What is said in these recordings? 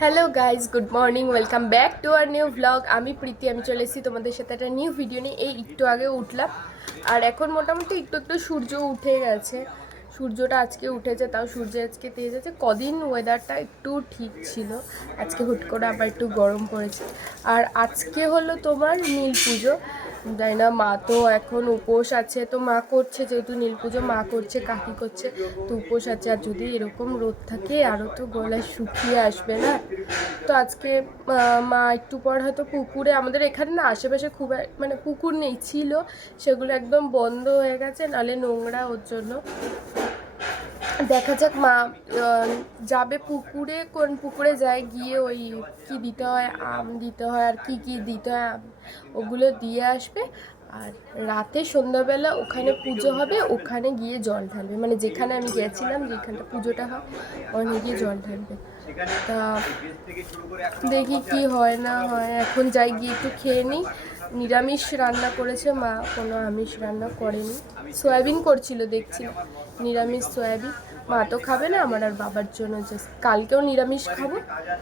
Hello guys good morning welcome back to our new blog আমি প্রীতি, আমি চলে এসেছি তোমাদের সাথে একটা নিউ ভিডিও নিয়ে। এই একটু আগে উঠলাম। আর এখন মোটামুটি একটু একটু সূর্য উঠে গেছে। সূর্যটা আজকে উঠেছে, তাও সূর্য আজকে তেজ আছে। কদিন ওয়েদারটা একটু ঠিক ছিল। আজকে হুট করে আবার একটু গরম পড়েছে। আর আজকে হলো তোমার নীল পুজো। জানি না, মা তো এখন উপোস আছে। তো মা করছে, যেহেতু নীল পুজো মা করছে, কাকি করছে, তো উপোস আছে। আর যদি এরকম রোদ থাকে আরও তো গলায় শুকিয়ে আসবে না। তো আজকে মা একটু পর হয়তো পুকুরে, আমাদের এখানে না আশেপাশে খুব মানে পুকুর নেই, ছিল। সেগুলো একদম বন্ধ হয়ে গেছে, নালে নোংরা ওর জন্য। দেখা যাক, মা যাবে পুকুরে, কোন পুকুরে যায়, গিয়ে ওই কি দিতে হয়, আম দিতে হয়, আর কি কি দিতে হয় ওগুলো দিয়ে আসবে। আর রাতে সন্ধ্যাবেলা ওখানে পুজো হবে, ওখানে গিয়ে জল ঢালবে। মানে যেখানে আমি গেছিলাম, যেখানটা পুজোটা হয়, ওখানে গিয়ে জল ঢালবে। তা দেখি কি হয়, না হয়। এখন যাই, গিয়ে একটু খেয়ে নিই। নিরামিষ রান্না করেছে মা, কোনো আমিষ রান্না করেনি। সয়াবিন করছিল দেখছি নিরামিষ সয়াবিন। মা তো খাবে না, আমার আর বাবার জন্য জাস্ট কালকেও নিরামিষ খাব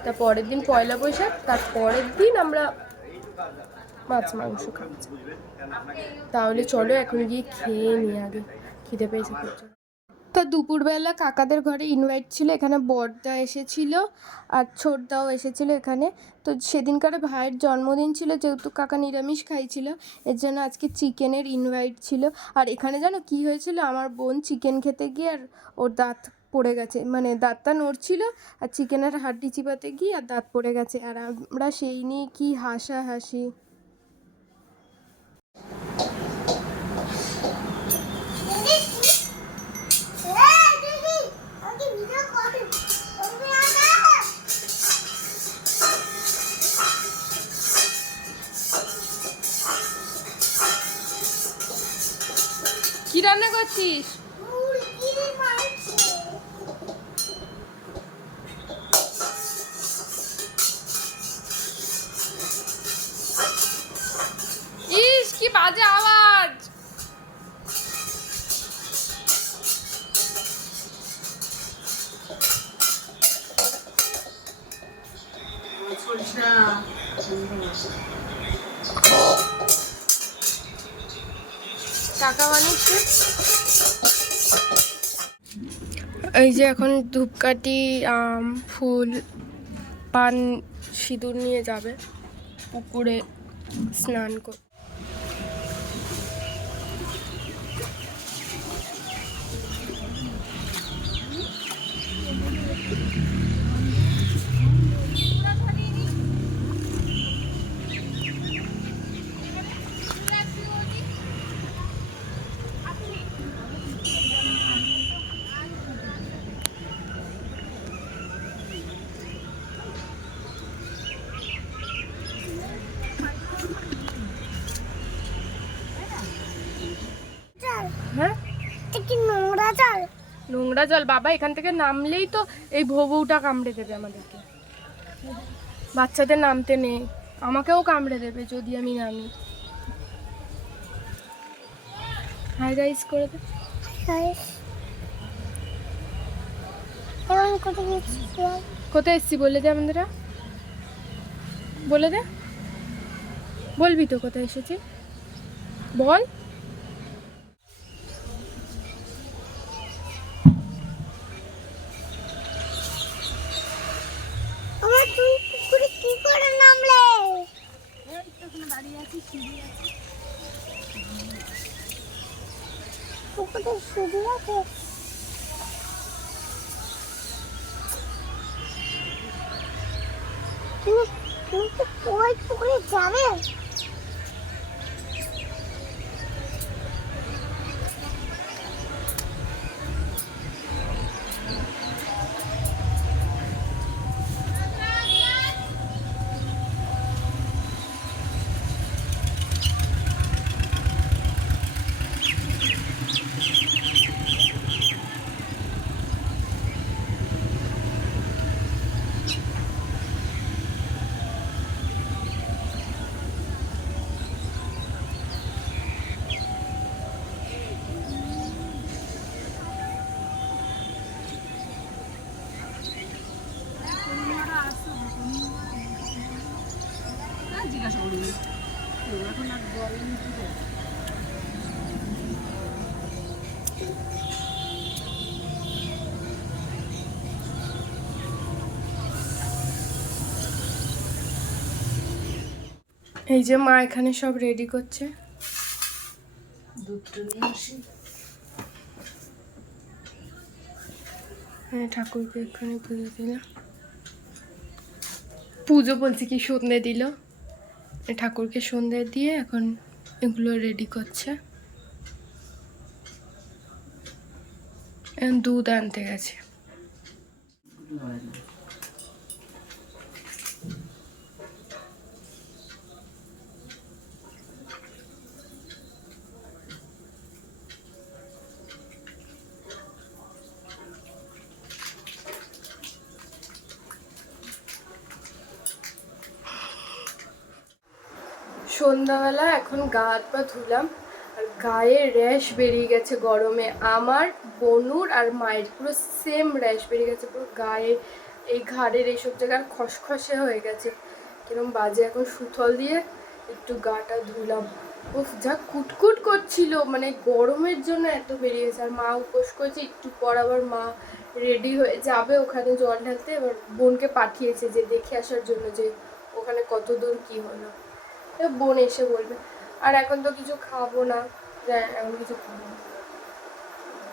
তার পরের দিন পয়লা বৈশাখ, তার পরের দিন আমরা মাছ, মাংস খাব। তাহলে চলো এখন গিয়ে খেয়ে নিই আগে, খিদে পেয়েছে তা দুপুরবেলা কাকাদের ঘরে ইনভাইট ছিল, এখানে বড়দা এসেছিল আর ছোটদাও এসেছিল এখানে। তো সেদিনকার ভাইয়ের জন্মদিন ছিল, যেহেতু কাকা নিরামিষ খাইছিল, এর জন্য আজকে চিকেনের ইনভাইট ছিল। আর এখানে জানো কি হয়েছিল? আমার বোন চিকেন খেতে গিয়ে আর ওর দাঁত পড়ে গেছে মানে দাঁতটা নড়ছিল আর চিকেনের হাড্ডি চিপাতে গিয়ে আর দাঁত পড়ে গেছে। আর আমরা সেই নিয়ে কি হাসা বাজে আওয়াজ। এই যে এখন ধূপকাঠি, আম, ফুল, পান, সিঁদুর নিয়ে যাবে পুকুরে স্নান কর হ্যাঁ কি নোংরা জল নোংরা জল বাবা এখান থেকে নামলেই তো এই ভবউটা কামড়ে দেবে আমাদেরকে। বাচ্চাদের নামতে নেই, আমাকেও কামড়ে দেবে যদি আমি নামি। হাই রাইস করে দে। কোথায় এসছি বলে দে আমাদের? বলে দে। বলবি তো কোথায় এসেছি? বল আমার তুমি পুকুরে কি করে নামলে পুকুরে আছে তুমি তুমি পুকুরে যাবে? এই যে মা এখানে সব রেডি করছে। হ্যাঁ ঠাকুরকে এখানে পুজো দিল পুজো বলছি কি সন্ধে দিল। ঠাকুরকে সন্ধে দিয়ে এখন এগুলো রেডি করছে। দুধ আনতে গেছে। সন্ধ্যাবেলা এখন গা হাত পা ধুলাম, আর গায়ে র্যাশ বেরিয়ে গেছে গরমে। আমার, বনুর আর মায়ের পুরো সেম র্যাশ বেরিয়ে গেছে, পুরো গায়ে, এই ঘাড়ের এইসব জায়গার খসখসে হয়ে গেছে। কিরম বাজে এখন সুথল দিয়ে একটু গাটা ধুলাম। উফ, যা কুটকুট করছিল মানে গরমের জন্য এত বেরিয়ে গেছে। আর মা উপোস করেছে, একটু পর আবার মা রেডি হয়ে যাবে ওখানে জল ঢালতে। এবার বোনকে পাঠিয়েছে যে দেখে আসার জন্য যে ওখানে কত দূর কী হলো। বোন এসে বলবে আর এখন তো কিছু খাব না। এখন কিছু খাব না।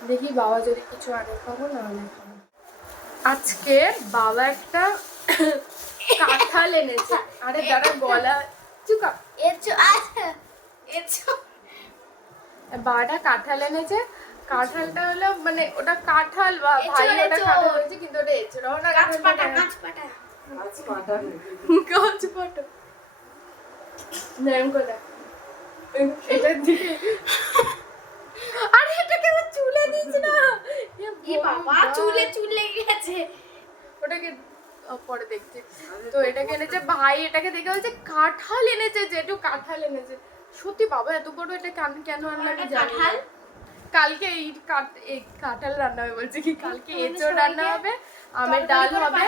দেখি বাবা যদি কিছু আগে খাব না হলে খাব। আজকে বাবা একটা কাঁঠাল এনেছে। আরে যারা গলা চুকা। আচ্ছা। বাবাটা কাঁঠাল এনেছে। কাঁঠালটা হলো মানে ওটা কাঁঠাল বা ভাই ওটা। কাঁঠাল হয়েছে কিন্তু ওটা এঁচড় ওটা গাছ পাটা কাঁঠালটা গাছ পাটা আজ কাটা গাছ পাটো ন্যাম কোথা এটার দিকে আরে এটাকে আমার চুলে দিচ্ছে না? এ বাবা চুলে চুল লেগে গেছে। ওটাকে পরে দেখছি। তো এটাকে এনেছে ভাই এটাকে দেখে বলছে কাঁঠাল এনেছে যে একটু কাঁঠাল এনেছে। সত্যি বাবা এত বড় এটা কেন- কেন জানি? কালকে এই কাঠ- এই কাঁঠাল রান্না হবে বলছে কি? কালকে এঁচড় রান্না হবে আমের ডাল হবে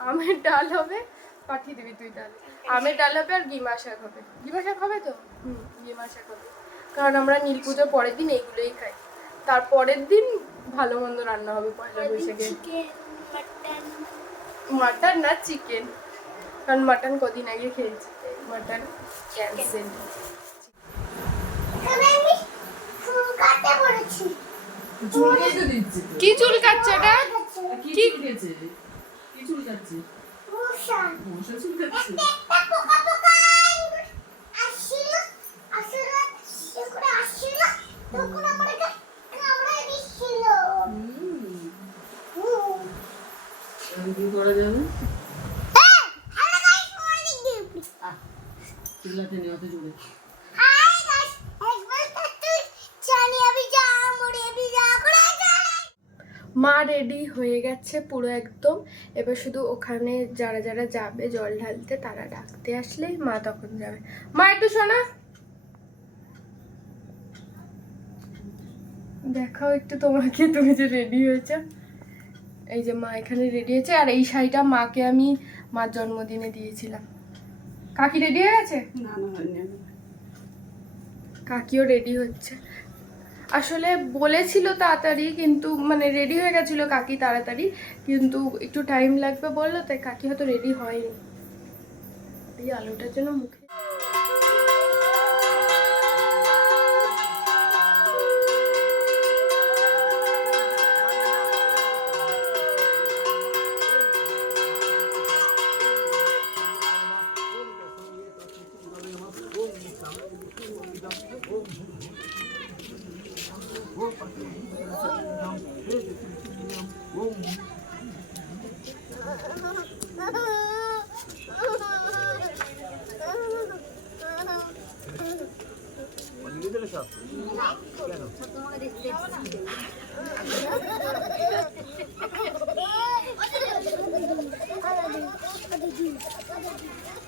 আমের ডাল হবে পাঠিয়ে দিবি তুই ডাল আমের ডাল হবে আর গিমা শাক হবে। গিমা শাক হবে তো? হুম গিমা শাক হবে। কারণ আমরা নীল পুজোর পরের দিন এইগুলোই খাই। তারপরের দিন ভালো মন্দ রান্না হবে পয়লা বৈশাখে মাটন না চিকেন? কারণ মাটন কদিন আগে খেয়েছি। মাটন ক্যান্সেল চুল কি চুল কাটছে এটা? কি চুলকেছে কি চুলকাচ্ছে মশা চুলকাচ্ছে কি করা যাবে চুলাতে নেওয়া তো Hi guys, একবার তো তুই জানি আমি যা মরে আমি যা করে যাই মা রেডি হয়ে গেছে পুরো একদম। এবার শুধু ওখানে যারা যারা যাবে জল ঢালতে তারা ডাকতে আসলেই মা তখন যাবে। মা একটু শোনা। দেখাও একটু তোমাকে তুমি যে রেডি হয়েছে। এই যে মা এখানে রেডি হয়েছে আর এই শাড়িটা মাকে আমি মার জন্মদিনে দিয়েছিলাম। কাকি রেডি হয়ে গেছে? না না কাকিও রেডি হচ্ছে। আসলে বলেছিল তাড়াতাড়ি, কিন্তু মানে রেডি হয়ে গেছিল কাকি তাড়াতাড়ি, কিন্তু একটু টাইম লাগবে বলল, তাই কাকি হয়তো রেডি হয়নি। এই আলোটার জন্য মুখে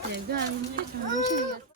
两个，非常 go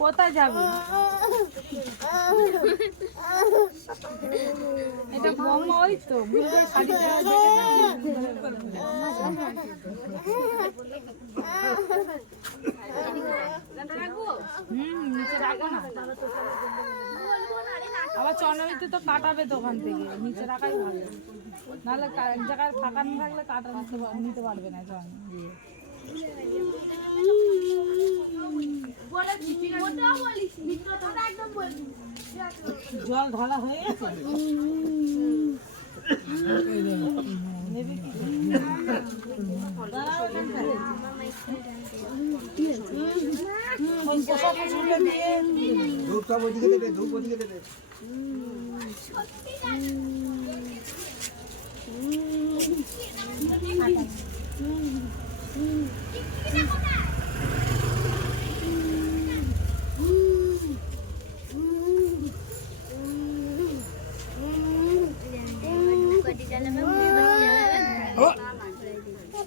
কোথায় যাবে? এটা বৌমা ওই তো শাড়ি রাখো না, আবার চন্দ্রমিতে তো কাটাবে দোকান থেকে, নিচে রাখাই ভালো। নাহলে এক জায়গায় ফাঁকা না থাকলে কাটা নিতে নিতে পারবে না দিয়ে জল ঢালা হয়ে গেছে নেবে কি দাঁড়াও এখানটায়। ওই পোশাক আশাকগুলো দিয়ে ধূপ ওদিকে দেবে ধূপ। ওদিকে দেবে দেখ কেমন ধূপ দিন আসতে পারে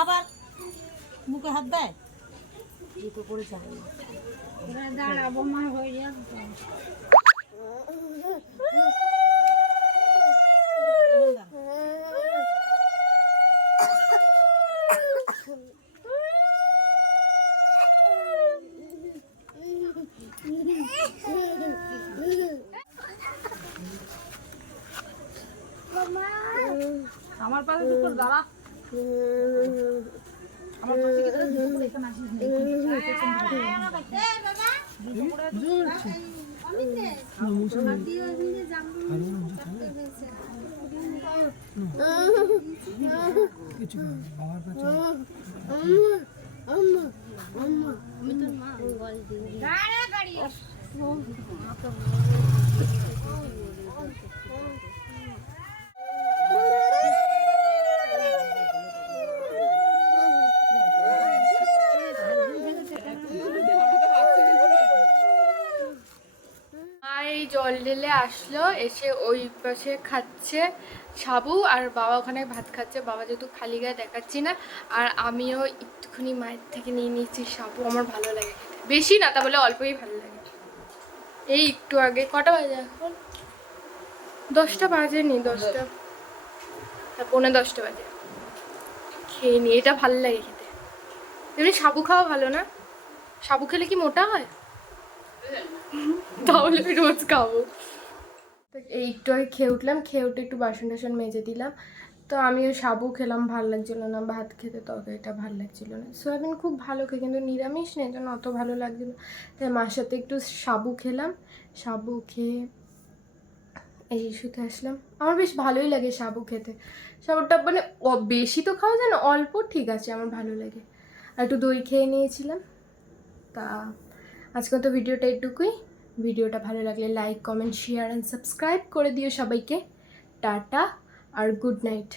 আবার মুখে হাত দেয়? মা হয়ে যাবে আমার পাশে দুটো দাঁড়া। আমার পাশে কি দুটো করে এখানে আসিস না কিছু না, বাবার কাছে মা এই জল ঢেলে আসলো, এসে ওই পাশে খাচ্ছে সাবু আর বাবা ওখানে ভাত খাচ্ছে। বাবা যেহেতু খালি গায়ে দেখাচ্ছি না, আর আমিও একটুখানি মায়ের থেকে নিয়ে নিচ্ছি সাবু, আমার ভালো লাগে বেশি না, তা বলে অল্পই ভালো লাগে। এই একটু আগে, কটা বাজে এখন? দশটা বাজে বাজেনি, দশটা। পৌনে দশটা বাজে। খেয়ে নি এটা ভালো লাগে খেতে। এমনি সাবু খাওয়া ভালো না? সাবু খেলে কি মোটা হয়? তাহলে রোজ খাব। তো একটু আগে খেয়ে উঠলাম, খেয়ে উঠে একটু বাসন টাসন মেজে দিলাম। তো আমিও সাবু খেলাম, ভালো লাগছিল না। ভাত খেতে, তরকারিটা ভালো লাগছিল না। সয়াবিন খুব ভালো খেয়ে, কিন্তু নিরামিষ নেই জন্য অত ভালো লাগছিল তাই মার সাথে একটু সাবু খেলাম। সাবু খেয়ে এই শুতে আসলাম। আমার বেশ ভালোই লাগে সাবু খেতে। সাবুটা মানে বেশি তো খাওয়া যায় না, অল্প ঠিক আছে, আমার ভালো লাগে। আর একটু দই খেয়ে নিয়েছিলাম। তা আজকে তো ভিডিওটা এটুকুই। ভিডিওটা ভালো লাগলে like comment share and subscribe করে দিও সবাইকে। টাটা আর গুড নাইট